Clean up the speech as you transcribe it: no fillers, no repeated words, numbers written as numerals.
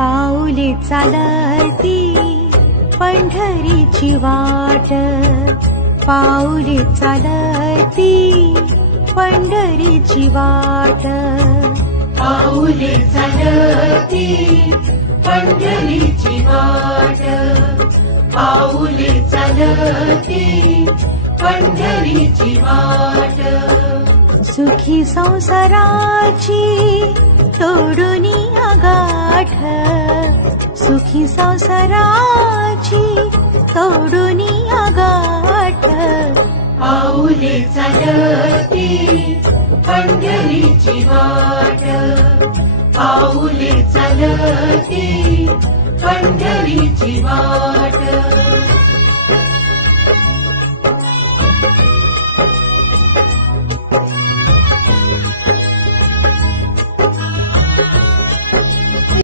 पाऊले चालती पंढरीची वाट, पाऊले चालती पंढरीची वाट, पाऊले चालती पंढरीची वाट, पाऊले चालती पंढरीची वाट. सुखी संसाराची तोडूनी आगाठ, सुखी संसाराची तोडूनी आगाठ, पाऊले चालती पंढरीची वाट, पाऊले चालती पंढरीची वाट.